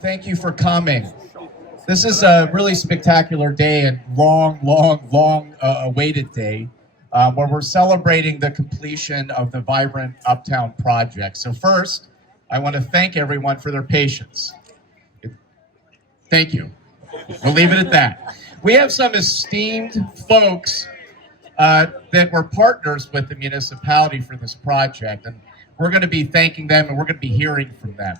Thank you for coming. This is a really spectacular day and long awaited day where we're celebrating the completion of the Vibrant Uptown project. So first, I want to thank everyone for their patience. Thank you. We'll leave it at that. We have some esteemed folks that were partners with the municipality for this project, and we're going to be thanking them and we're going to be hearing from them.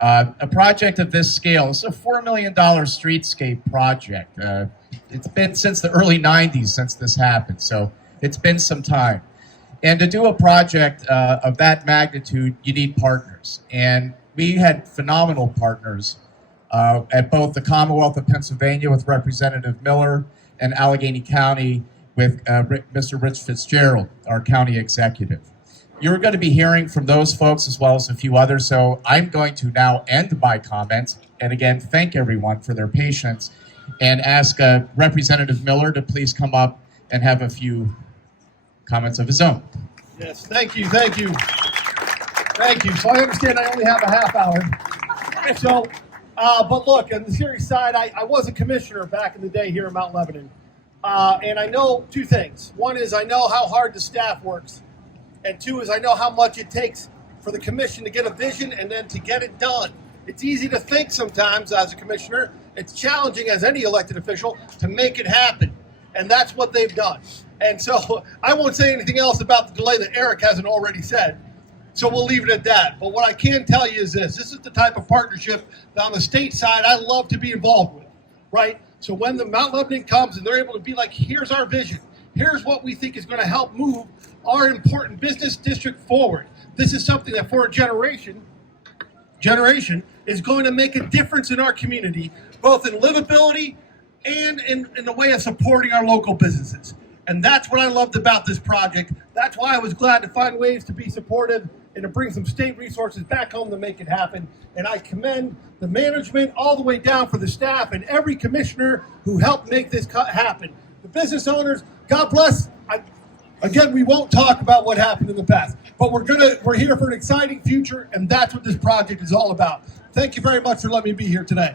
A project of this scale is a $4 million streetscape project. It's been since the early 90s since this happened, so it's been some time. And to do a project of that magnitude, you need partners. And we had phenomenal partners at both the Commonwealth of Pennsylvania with Representative Miller and Allegheny County with Mr. Rich Fitzgerald, our county executive. You're going to be hearing from those folks as well as a few others, so I'm going to now end my comments and again thank everyone for their patience and ask Representative Miller to please come up and have a few comments of his own. Yes, thank you. So I understand I only have a half hour. So, but look, on the serious side, I was a commissioner back in the day here in Mount Lebanon. And I know two things. One is I know how hard the staff works. And two is I know how much it takes for the commission to get a vision and then to get it done. It's easy to think sometimes as a commissioner. It's challenging as any elected official to make it happen. And that's what they've done. And so I won't say anything else about the delay that Eric hasn't already said. So we'll leave it at that. But what I can tell you is this is the type of partnership that on the state side I love to be involved with, right? So when the Mount Lebanon comes and they're able to be like, here's our vision. Here's what we think is going to help move our important business district forward. This is something that for a generation is going to make a difference in our community, both in livability and in the way of supporting our local businesses. And that's what I loved about this project. That's why I was glad to find ways to be supportive and to bring some state resources back home to make it happen. And I commend the management all the way down for the staff and every commissioner who helped make this happen. The business owners, God bless. Again, we won't talk about what happened in the past, but we're here for an exciting future, and that's what this project is all about. Thank you very much for letting me be here today.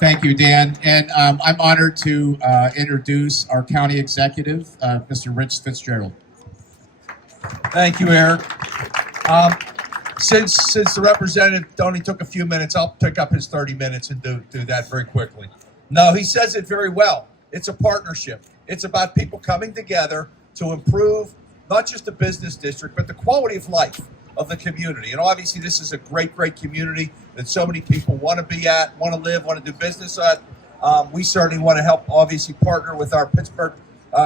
Thank you, Dan. And I'm honored to introduce our county executive, Mr. Rich Fitzgerald. Thank you, Eric. Since the representative only took a few minutes, I'll pick up his 30 minutes and do that very quickly. No, he says it very well. It's a partnership. It's about people coming together to improve not just the business district, but the quality of life of the community. And obviously, this is a great community that so many people want to be at, want to live, want to do business at. We certainly want to help, obviously, partner with our Pittsburgh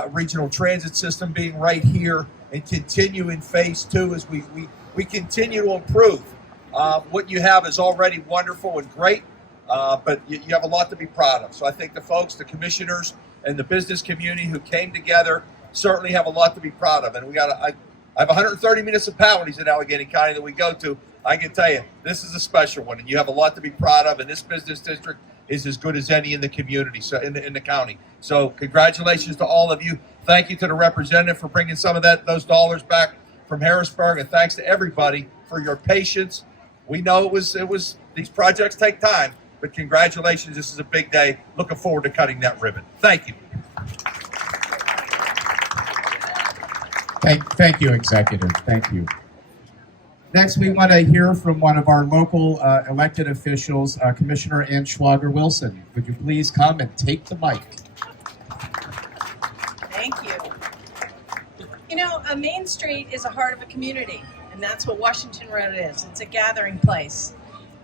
regional transit system being right here and continue in phase 2 as we continue to improve. What you have is already wonderful and great. But you have a lot to be proud of. So I think the folks, the commissioners, and the business community who came together certainly have a lot to be proud of. And I have 130 municipalities in Allegheny County that we go to. I can tell you, this is a special one, and you have a lot to be proud of. And this business district is as good as any in the community, so in the county. So congratulations to all of you. Thank you to the representative for bringing some of those dollars back from Harrisburg, and thanks to everybody for your patience. We know it was these projects take time. But congratulations, this is a big day. Looking forward to cutting that ribbon. Thank you. Thank you, Executive. Thank you. Next, we want to hear from one of our local elected officials, Commissioner Ann Schwager-Wilson. Would you please come and take the mic? Thank you. You know, a Main Street is a heart of a community, and that's what Washington Road is. It's a gathering place.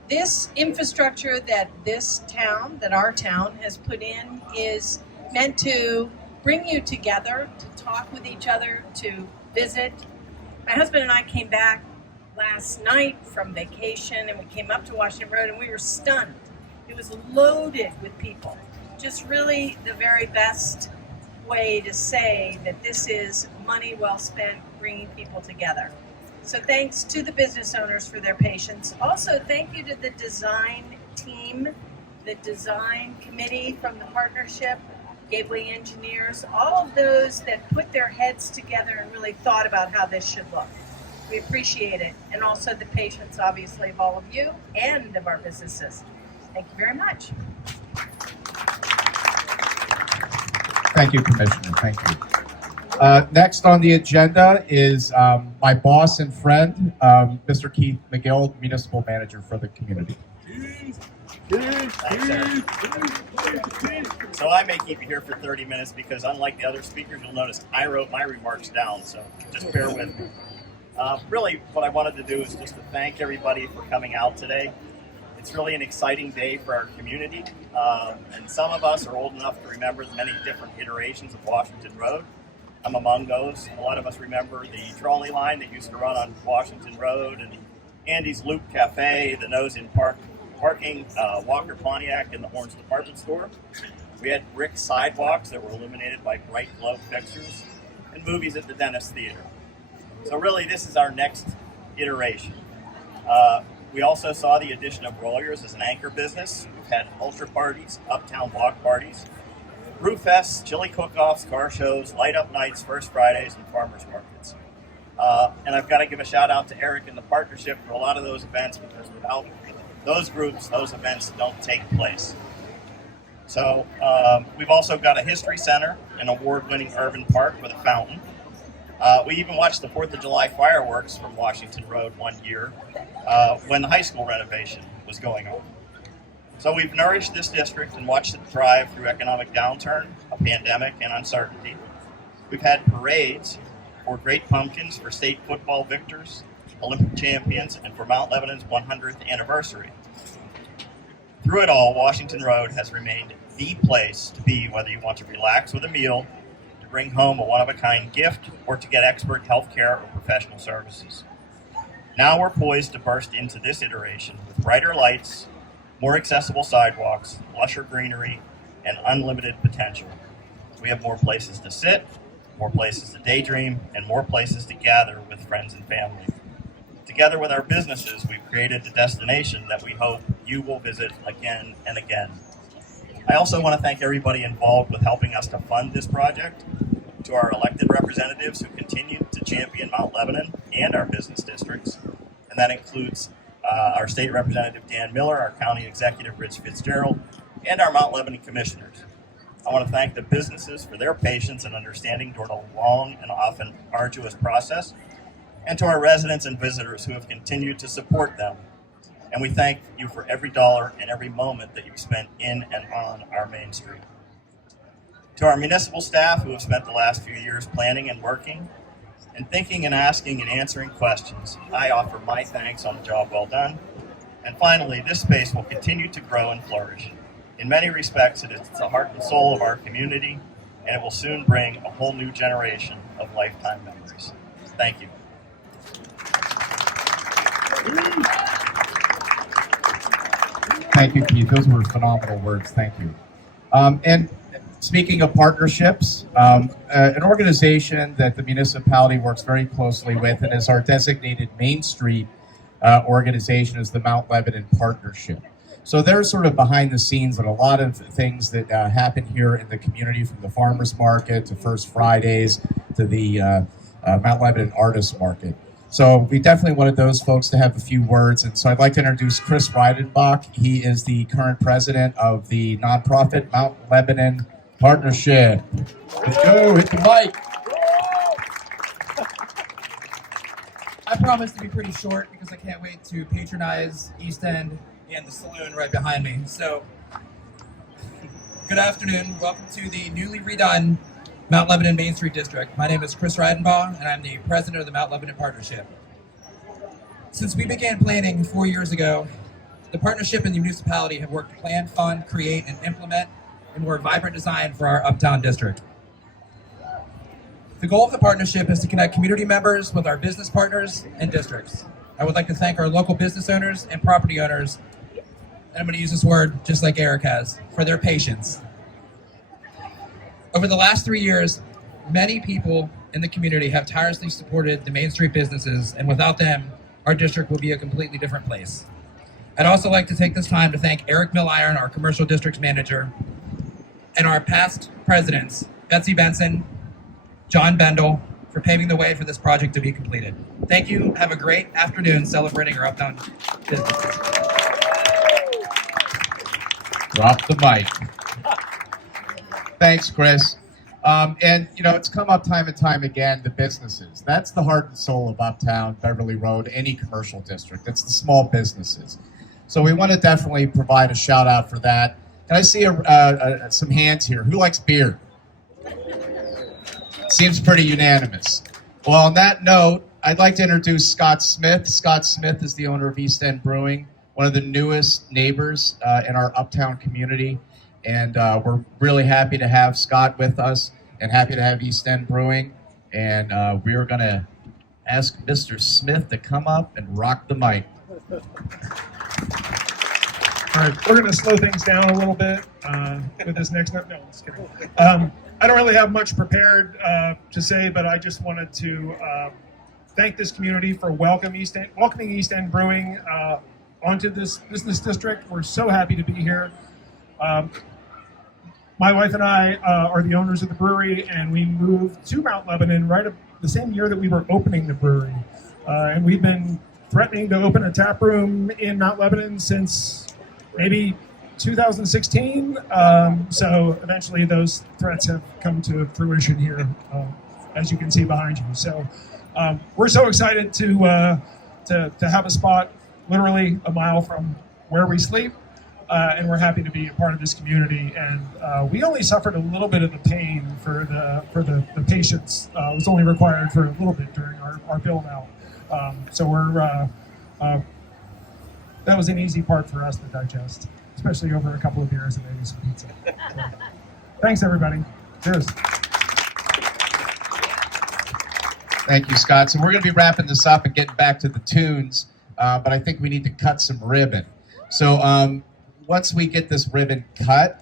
This infrastructure that our town has put in is meant to bring you together, to talk with each other, to visit. My husband and I came back last night from vacation and we came up to Washington Road and we were stunned. It was loaded with people. Just really the very best way to say that this is money well spent bringing people together. So thanks to the business owners for their patience. Also, thank you to the design team, the design committee from the partnership, Gateway Engineers, all of those that put their heads together and really thought about how this should look. We appreciate it. And also the patience, obviously, of all of you and of our businesses. Thank you very much. Thank you, Commissioner. Thank you. Next on the agenda is my boss and friend, Mr. Keith McGill, Municipal Manager for the community. Thanks, Eric. So I may keep you here for 30 minutes because unlike the other speakers, you'll notice I wrote my remarks down, so just bear with me. Really, what I wanted to do is just to thank everybody for coming out today. It's really an exciting day for our community, and some of us are old enough to remember the many different iterations of Washington Road. I'm among those. A lot of us remember the trolley line that used to run on Washington Road, and the Andy's Loop Cafe, the Nose in Parking, Walker Pontiac, and the Horns Department Store. We had brick sidewalks that were illuminated by bright glow fixtures, and movies at the Dentist Theater. So really, this is our next iteration. We also saw the addition of Rollers as an anchor business. We've had ultra parties, uptown block parties, brew fests, chili cook-offs, car shows, light-up nights, First Fridays, and farmers markets. And I've got to give a shout-out to Eric and the partnership for a lot of those events, because without those groups, those events don't take place. So we've also got a history center, an award-winning urban park with a fountain. We even watched the 4th of July fireworks from Washington Road one year when the high school renovation was going on. So we've nourished this district and watched it thrive through economic downturn, a pandemic, and uncertainty. We've had parades for Great Pumpkins, for state football victors, Olympic champions, and for Mount Lebanon's 100th anniversary. Through it all, Washington Road has remained the place to be, whether you want to relax with a meal, to bring home a one-of-a-kind gift, or to get expert health care or professional services. Now we're poised to burst into this iteration with brighter lights, more accessible sidewalks, lusher greenery, and unlimited potential. We have more places to sit, more places to daydream, and more places to gather with friends and family. Together with our businesses, we've created a destination that we hope you will visit again and again. I also want to thank everybody involved with helping us to fund this project, to our elected representatives who continue to champion Mount Lebanon and our business districts, and that includes our state representative Dan Miller, our county executive Rich Fitzgerald, and our Mount Lebanon commissioners. I want to thank the businesses for their patience and understanding during a long and often arduous process, and to our residents and visitors who have continued to support them. And we thank you for every dollar and every moment that you've spent in and on our Main Street. To our municipal staff who have spent the last few years planning and working, and thinking and asking and answering questions, I offer my thanks on the job well done. And finally, this space will continue to grow and flourish. In many respects, it is the heart and soul of our community, and it will soon bring a whole new generation of lifetime memories. Thank you. Thank you, Keith. Those were phenomenal words. Thank you. And speaking of partnerships, an organization that the municipality works very closely with and is our designated Main Street organization is the Mount Lebanon Partnership. So they're sort of behind the scenes on a lot of things that happen here in the community, from the farmers market to First Fridays to the Mount Lebanon Artists Market. So we definitely wanted those folks to have a few words. And so I'd like to introduce Chris Reidenbach. He is the current president of the nonprofit Mount Lebanon Partnership. Let's go, hit the mic. I promise to be pretty short because I can't wait to patronize East End and the saloon right behind me. So, good afternoon. Welcome to the newly redone Mount Lebanon Main Street District. My name is Chris Reidenbach, and I'm the president of the Mount Lebanon Partnership. Since we began planning 4 years ago, the partnership and the municipality have worked to plan, fund, create, and implement a more vibrant design for our Uptown district. The goal of the partnership is to connect community members with our business partners and districts. I would like to thank our local business owners and property owners, and I'm going to use this word just like Eric has, for their patience. Over the last 3 years, many people in the community have tirelessly supported the Main Street businesses, and without them, our district will be a completely different place. I'd also like to take this time to thank Eric Milliron, our commercial districts manager, and our past presidents, Betsy Benson, John Bendel, for paving the way for this project to be completed. Thank you. Have a great afternoon celebrating our Uptown businesses. Drop the mic. Thanks, Chris. And you know, it's come up time and time again, the businesses. That's the heart and soul of Uptown, Beverly Road, any commercial district. It's the small businesses. So we want to definitely provide a shout out for that. Can I see some hands here? Who likes beer? Seems pretty unanimous. Well, on that note, I'd like to introduce Scott Smith. Scott Smith is the owner of East End Brewing, one of the newest neighbors in our Uptown community. And we're really happy to have Scott with us and happy to have East End Brewing. And we are going to ask Mr. Smith to come up and rock the mic. All right, we're going to slow things down a little bit with this next note. No, I'm just kidding. I don't really have much prepared to say, but I just wanted to thank this community for welcoming East End Brewing onto this business district. We're so happy to be here. My wife and I are the owners of the brewery, and we moved to Mount Lebanon right the same year that we were opening the brewery. And we've been threatening to open a tap room in Mount Lebanon since maybe 2016. So eventually those threats have come to fruition here, as you can see behind you. So we're so excited to have a spot literally a mile from where we sleep. And we're happy to be a part of this community. And we only suffered a little bit of the pain for the patients. It was only required for a little bit during our build out. So that was an easy part for us to digest, especially over a couple of beers and maybe some pizza. So, thanks, everybody. Cheers. Thank you, Scott. So we're going to be wrapping this up and getting back to the tunes, but I think we need to cut some ribbon. So once we get this ribbon cut,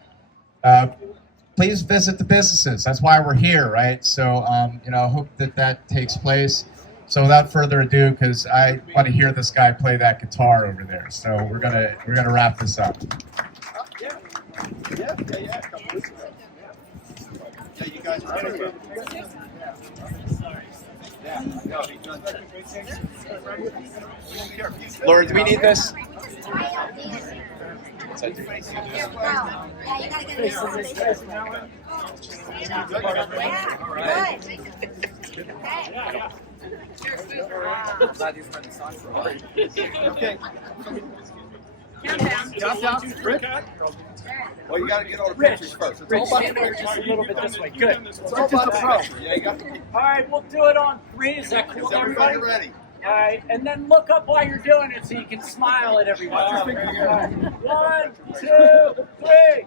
please visit the businesses. That's why we're here, right? So you know, I hope that takes place. So without further ado, because I want to hear this guy play that guitar over there, so we're gonna wrap this up. Yeah, you guys are Laura, do we need this? okay. Countdown. Rick. Well, you got to get all the pictures first. It's all about the pictures. Just a little bit this way. Good. It's all about the pro. Yeah, you got to keep. All right, we'll do it on 3. Is that cool, Is everybody ready? All right, and then look up while you're doing it so you can smile at everyone. All right. 1, 2, 3.